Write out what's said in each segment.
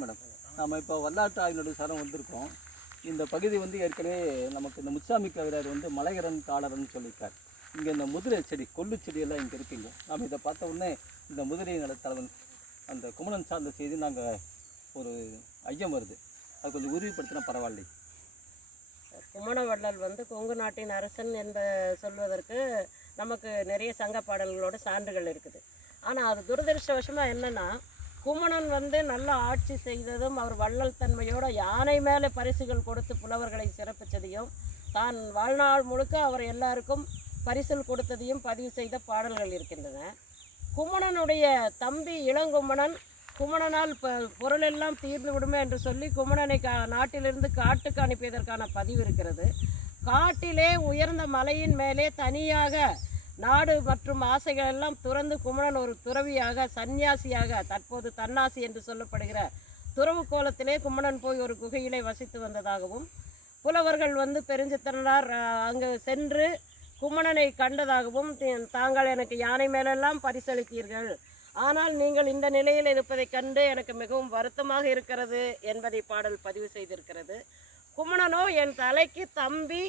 Madam. நம்ம இப்போ வல்லாட்டு ஆய்வினுடைய சரம் வந்திருக்கோம். இந்த பகுதி வந்து ஏற்கனவே நமக்கு இந்த முச்சாமி கவிரார் வந்து மலையரன் காலரன் சொல்லியிருக்கார். இங்கே இந்த முதிரை செடி கொள்ளு செடியெல்லாம் இங்கே இருக்குங்க. நாம் இதை பார்த்த உடனே இந்த முதிரை நலத்தலைவன் அந்த குமணன் சார்ந்த செய்தி நாங்கள் ஒரு ஐயம் வருது. அது கொஞ்சம் உறுதிப்படுத்தினா பரவாயில்லை. குமணவள்ளல் வந்து கொங்கு நாட்டின் அரசன் என்ப சொல்வதற்கு நமக்கு நிறைய சங்க பாடல்களோட சான்றுகள் இருக்குது. ஆனால் அது துரதிருஷ்டவசமாக என்னென்னா குமணன் வந்து நல்ல ஆட்சி செய்ததும் அவர் வள்ளல் தன்மையோட யானை மேலே பரிசுகள் கொடுத்து புலவர்களை சிறப்பித்ததையும் தான் வாழ்நாள் முழுக்க அவர் எல்லாருக்கும் பரிசில் கொடுத்ததையும் பதிவு செய்த பாடல்கள் இருக்கின்றன. குமணனுடைய தம்பி இளங்குமணன் குமணனால் இப்போ பொருளெல்லாம் தீர்ந்து விடுமே என்று சொல்லி குமணனை கா நாட்டிலிருந்து காட்டுக்கு அனுப்பியதற்கான பதிவு இருக்கிறது. காட்டிலே உயர்ந்த மலையின் மேலே தனியாக நாடு மற்றும் ஆசைகள் எல்லாம் துறந்து குமணன் ஒரு துறவியாக சந்நியாசியாக தற்போது தன்னாசி என்று சொல்லப்படுகிற துறவு கோலத்திலே குமணன் போய் ஒரு குகையிலே வசித்து வந்ததாகவும் புலவர்கள் வந்து பெருஞ்சித்திரனார் அங்கு சென்று குமணனை கண்டதாகவும் தி- தாங்கள் எனக்கு யானை மேலெல்லாம் பரிசளித்தீர்கள். ஆனால் நீங்கள் இந்த நிலையில் இருப்பதைக் கண்டு எனக்கு மிகவும் வருத்தமாக இருக்கிறது என்பதை பாடல் பதிவு செய்திருக்கிறது. குமணனோ என் தலைக்கு தம்பி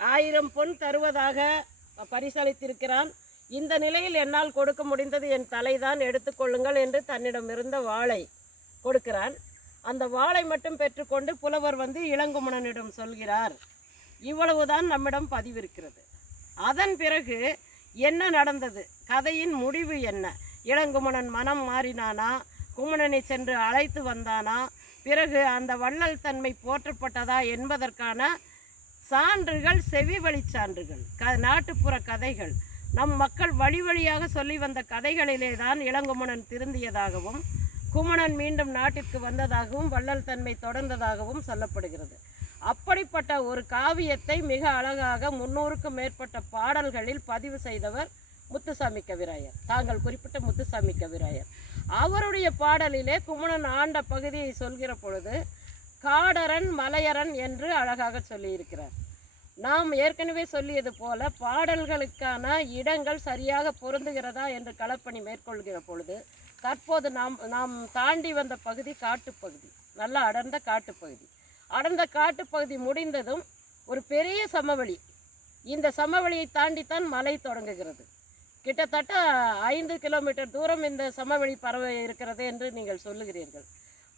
ஆயிரம் பொன் தருவதாக பரிசளித்திருக்கிறான். இந்த நிலையில் என்னால் கொடுக்க முடிந்தது என் தலைதான் எடுத்துக்கொள்ளுங்கள் என்று தன்னிடம் இருந்த வாளை கொடுக்கிறான். அந்த வாளை மட்டும் பெற்றுக்கொண்டு புலவர் வந்து இளங்குமணனிடம் சொல்கிறார் இவ்வளவுதான் நம்மிடம் பதிவிருக்கிறது. அதன் பிறகு என்ன நடந்தது? கதையின் முடிவு என்ன? இளங்குமணன் மனம் மாறினானா? குமணனை சென்று அழைத்து வந்தானா? பிறகு அந்த வள்ளல் தன்மை போற்றப்பட்டதா என்பதற்கான சான்றுகள் செவி வழிச் சான்றுகள் க நாட்டுப்புற கதைகள். நம் மக்கள் வழி வழியாக சொல்லி வந்த கதைகளிலே தான் இளங்குமணன் திருந்தியதாகவும் குமணன் மீண்டும் நாட்டிற்கு வந்ததாகவும் வள்ளல் தன்மை தொடர்ந்ததாகவும் சொல்லப்படுகிறது. அப்படிப்பட்ட ஒரு காவியத்தை மிக அழகாக முன்னூறுக்கும் மேற்பட்ட பாடல்களில் பதிவு செய்தவர் முத்துசாமி கவிராயர். தாங்கள் குறிப்பிட்ட முத்துசாமி கவிராயர். அவருடைய பாடலிலே குமணன் ஆண்ட பகுதியை சொல்கிற பொழுது காடரன் மலையரன் என்று அழகாக சொல்லியிருக்கிறார். நாம் ஏற்கனவே சொல்லியது போல பாடல்களுக்கான இடங்கள் சரியாக பொருந்துகிறதா என்று களப்பணி மேற்கொள்கிற பொழுது தற்போது நாம் நாம் தாண்டி வந்த பகுதி காட்டுப்பகுதி நல்ல அடர்ந்த காட்டுப்பகுதி. அடர்ந்த காட்டுப்பகுதி முடிந்ததும் ஒரு பெரிய சமவெளி. இந்த சமவெளியை தாண்டித்தான் மலை தொடங்குகிறது. கிட்டத்தட்ட ஐந்து கிலோமீட்டர் தூரம் இந்த சமவெளி பறவை இருக்கிறது என்று நீங்கள் சொல்லுகிறீர்கள்.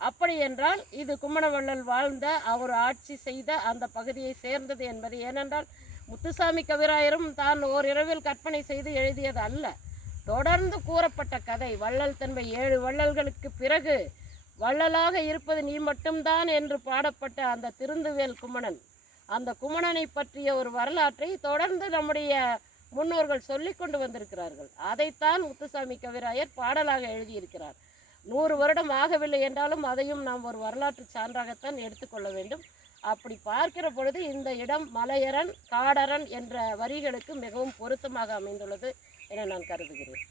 அப்படி என்றால் இது கும்மணவள்ளல் வாழ்ந்த அவர் ஆட்சி செய்த அந்த பகுதியை சேர்ந்தது என்பது. ஏனென்றால் முத்துசாமி கவிராயரும் தான் ஓரிரவில் கற்பனை செய்து எழுதியது அல்ல. தொடர்ந்து கூறப்பட்ட கதை வள்ளல் தன்மை ஏழு வள்ளல்களுக்கு பிறகு வள்ளலாக இருப்பது நீ மட்டும்தான் என்று பாடப்பட்ட அந்த திருந்துவேல் குமணன் அந்த குமணனை பற்றிய ஒரு வரலாற்றை தொடர்ந்து நம்முடைய முன்னோர்கள் சொல்லி கொண்டு வந்திருக்கிறார்கள். அதைத்தான் முத்துசாமி கவிராயர் பாடலாக எழுதியிருக்கிறார். நூறு வருடம் ஆகவில்லை என்றாலும் அதையும் நாம் ஒரு வரலாற்று சான்றாகத்தான் எடுத்துக்கொள்ள வேண்டும். அப்படி பார்க்கிற பொழுது இந்த இடம் மலையரன் காடரன் என்ற வரிகளுக்கு மிகவும் பொருத்தமாக அமைந்துள்ளது என நான் கருதுகிறேன்.